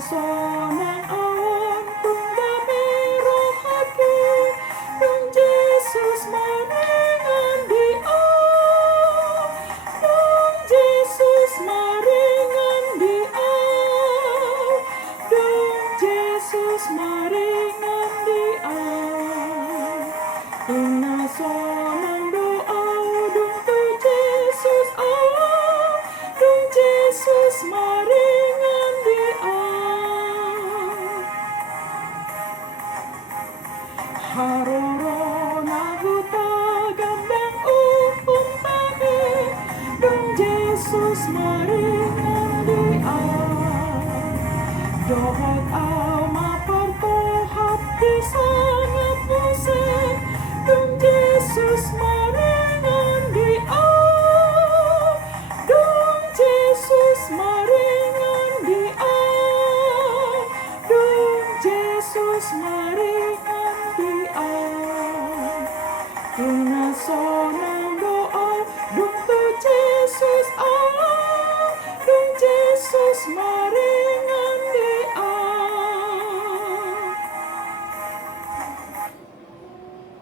sonang awan tung damero haki tung Jesus maringan di au tung Jesus maringan di au tung Jesus maringan di au tung sonang doa dung tu Jesus au tung Jesus maringan di au haroro na huta gandang pagi dung Jesus maringan di au dohot